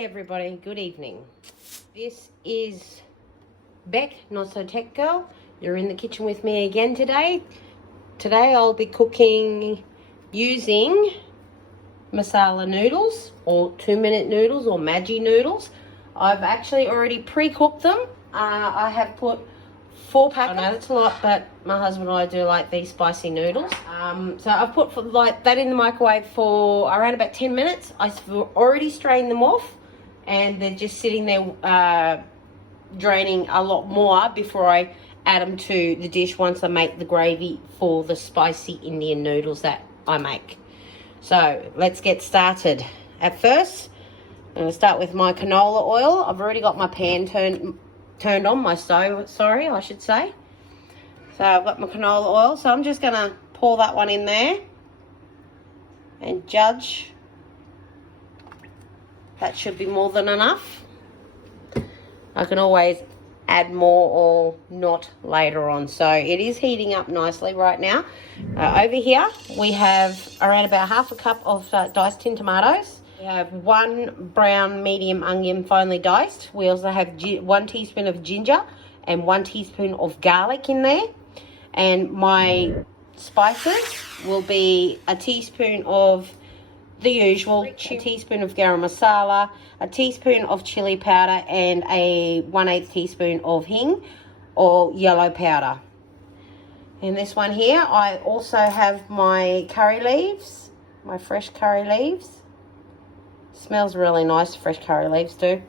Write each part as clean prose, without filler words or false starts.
Hey everybody, good evening. This is Beck, Not So Tech Girl. You're in the kitchen with me again today. Today I'll be cooking using masala noodles or 2-minute noodles or Maggi noodles. I've actually already pre-cooked them. I have put 4 packets. I know that's a lot, but my husband and I do like these spicy noodles. So I've put like that in the microwave for around about 10 minutes. I've already strained them off and they're just sitting there draining a lot more before I add them to the dish once I make the gravy for the spicy Indian noodles that I make. So let's get started. At first, I'm going to start with my canola oil. I've already got my pan turned on, my stove, sorry, I should say. So I've got my canola oil, so I'm just going to pour that one in there and judge. That should be more than enough. I can always add more or not later on. So it is heating up nicely right now. Over here we have around about half a cup of diced tin tomatoes. We have 1 brown medium onion finely diced. We also have 1 teaspoon of ginger and 1 teaspoon of garlic in there. And my spices will be a teaspoon of the usual, a teaspoon of garam masala, a teaspoon of chili powder, and a 1/8 teaspoon of hing or yellow powder. In this one here, I also have my curry leaves, my fresh curry leaves. Smells really nice, fresh curry leaves do.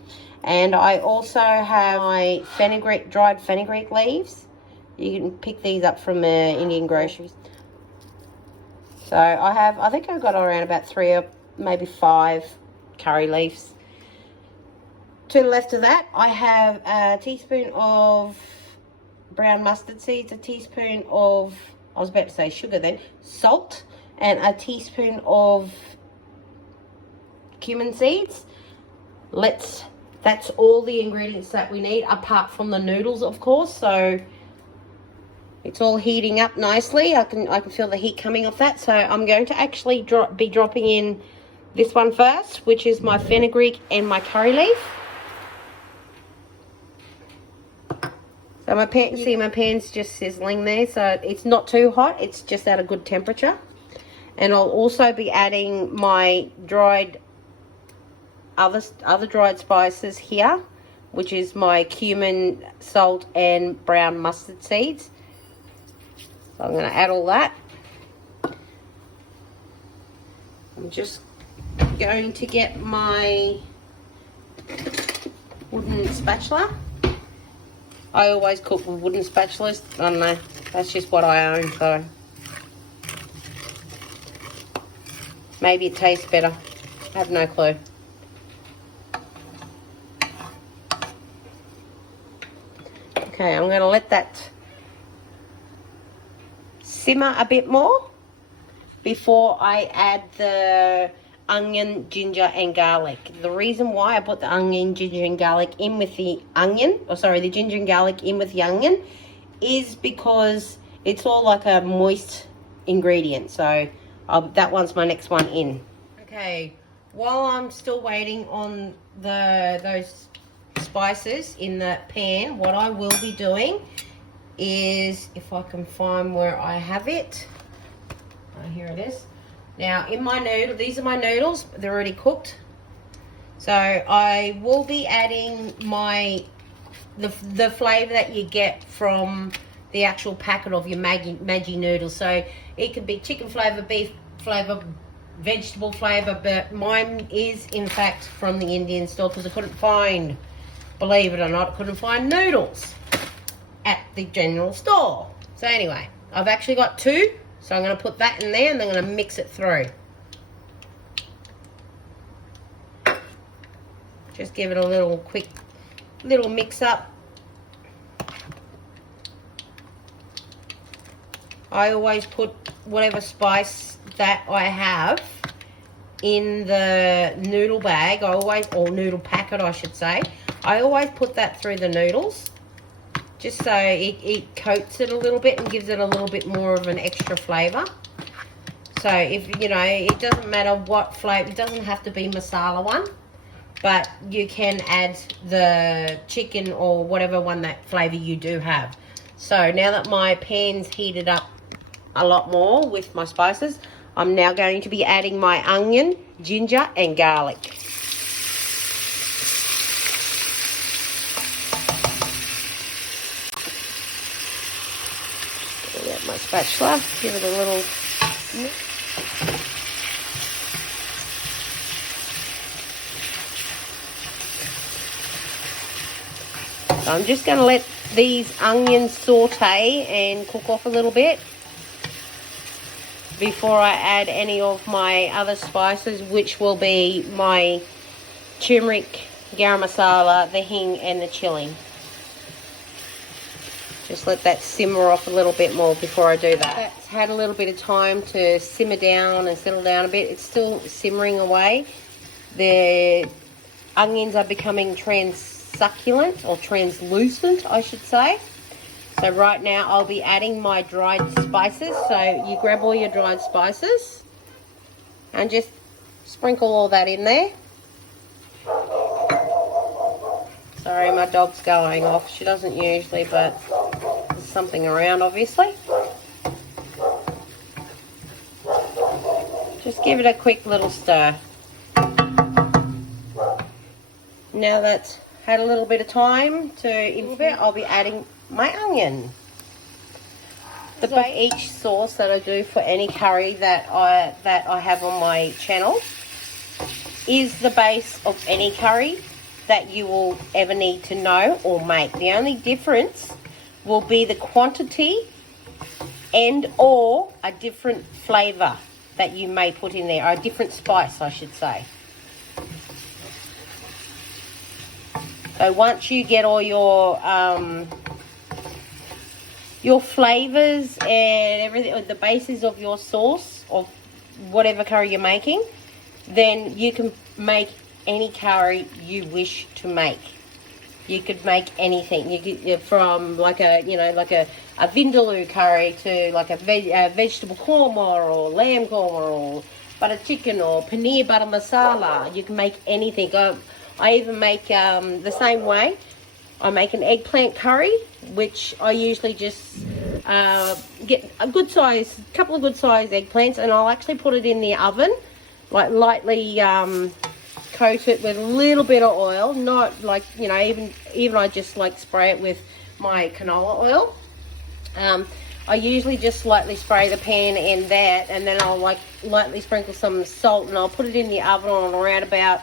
And I also have my fenugreek, dried fenugreek leaves. You can pick these up from Indian groceries. So I think I've got around about 3 or maybe 5 curry leaves. To the left of that, I have a teaspoon of brown mustard seeds, a teaspoon of, I was about to say sugar then, salt, and a teaspoon of cumin seeds. That's all the ingredients that we need, apart from the noodles, of course. So it's all heating up nicely. I can feel the heat coming off that. So I'm going to actually be dropping in this one first, which is my fenugreek and my curry leaf. So my pan's just sizzling there, so it's not too hot. It's just at a good temperature. And I'll also be adding my other dried spices here, which is my cumin, salt, and brown mustard seeds. So I'm going to add all that. I'm just going to get my wooden spatula. I always cook with wooden spatulas. I don't know, that's just what I own, so maybe it tastes better. I have no clue. Okay, I'm going to let that simmer a bit more before I add the onion, ginger, and garlic. The reason why I put the onion, ginger, and garlic in with the onion, the ginger and garlic in with the onion, is because it's all like a moist ingredient. So that one's my next one in. Okay, while I'm still waiting on those spices in the pan, what I will be doing is, if I can find where I have it, here it is. Now in my noodle, these are my noodles, they're already cooked. So I will be adding the flavor that you get from the actual packet of your Maggi noodles. So it could be chicken flavor, beef flavor, vegetable flavor, but mine is in fact from the Indian store because I couldn't find, believe it or not, I couldn't find noodles at the general store. So anyway, I've actually got 2, so I'm going to put that in there and I'm going to mix it through. Just give it a quick little mix up. I always put whatever spice that I have in the noodle bag, or noodle packet I should say, I always put that through the noodles, just so it coats it a little bit and gives it a little bit more of an extra flavour. So if, you know, it doesn't matter what flavour, it doesn't have to be masala one. but you can add the chicken or whatever one that flavor you do have. So now that my pan's heated up a lot more with my spices, I'm now going to be adding my onion, ginger and garlic. Get my spatula, give it a little mix. So I'm just going to let these onions saute and cook off a little bit before I add any of my other spices, which will be my turmeric, garam masala, the hing and the chili. Just let that simmer off a little bit more before I do that. That's had a little bit of time to simmer down and settle down a bit. It's still simmering away. The onions are becoming succulent or translucent, I should say. So right now I'll be adding my dried spices. So you grab all your dried spices and just sprinkle all that in there. Sorry, my dog's going off. She doesn't usually, but there's something around obviously. Just give it a quick little stir. Now that's had a little bit of time to infuse, I'll be adding my onion. Each sauce that I do for any curry that I have on my channel is the base of any curry that you will ever need to know or make. The only difference will be the quantity and or a different flavour that you may put in there, or a different spice I should say. So once you get all your flavors and everything, the basis of your sauce of whatever curry you're making, then you can make any curry you wish to make. You could make anything. You could, from like a vindaloo curry to like a vegetable korma or lamb korma or butter chicken or paneer butter masala. You can make anything. I even make the same way. I make an eggplant curry, which I usually just get a couple of good size eggplants, and I'll actually put it in the oven, like lightly coat it with a little bit of oil, not like, you know, even I just like spray it with my canola oil. I usually just lightly spray the pan in that, and then I'll like lightly sprinkle some salt, and I'll put it in the oven on around about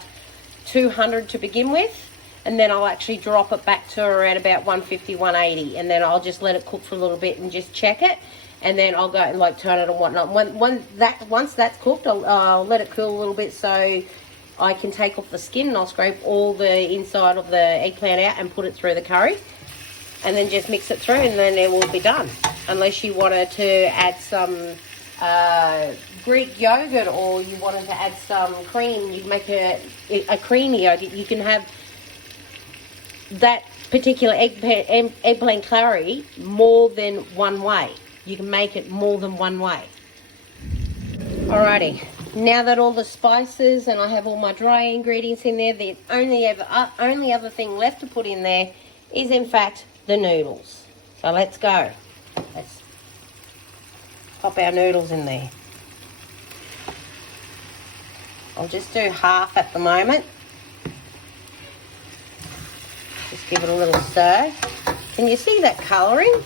200 to begin with, and then I'll actually drop it back to around about 150, 180, and then I'll just let it cook for a little bit and just check it, and then I'll go and like turn it and whatnot. Once that's cooked, I'll let it cool a little bit so I can take off the skin, and I'll scrape all the inside of the eggplant out and put it through the curry, and then just mix it through, and then it will be done. Unless you wanted to add some Greek yogurt, or you wanted to add some cream, you can make a creamy yogurt. You can have that particular eggplant curry more than one way. You can make it more than one way. Alrighty, now that all the spices and I have all my dry ingredients in there, the only other thing left to put in there is in fact the noodles. So let's go. Let's pop our noodles in there. I'll just do half at the moment. Just give it a little stir. Can you see that colouring?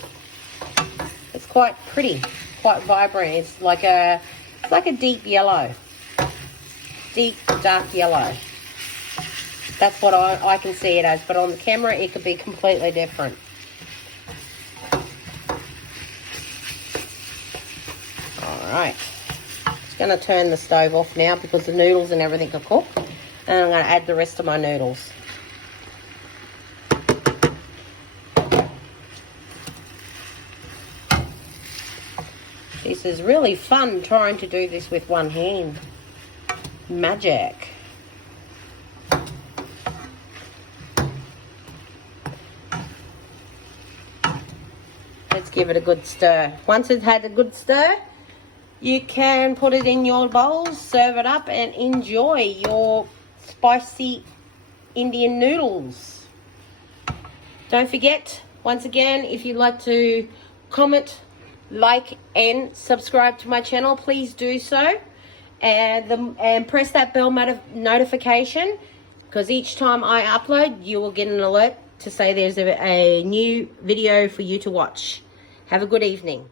It's quite pretty, quite vibrant. It's like a deep yellow, deep dark yellow. That's what I can see it as, but on the camera it could be completely different. Alright, just going to turn the stove off now because the noodles and everything are cooked, and I'm going to add the rest of my noodles. This is really fun trying to do this with one hand. Magic. Let's give it a good stir. Once it's had a good stir, you can put it in your bowls, serve it up, and enjoy your spicy Indian noodles. Don't forget, once again, if you'd like to comment, like, and subscribe to my channel, please do so. And press that bell notification, because each time I upload, you will get an alert to say there's a new video for you to watch. Have a good evening.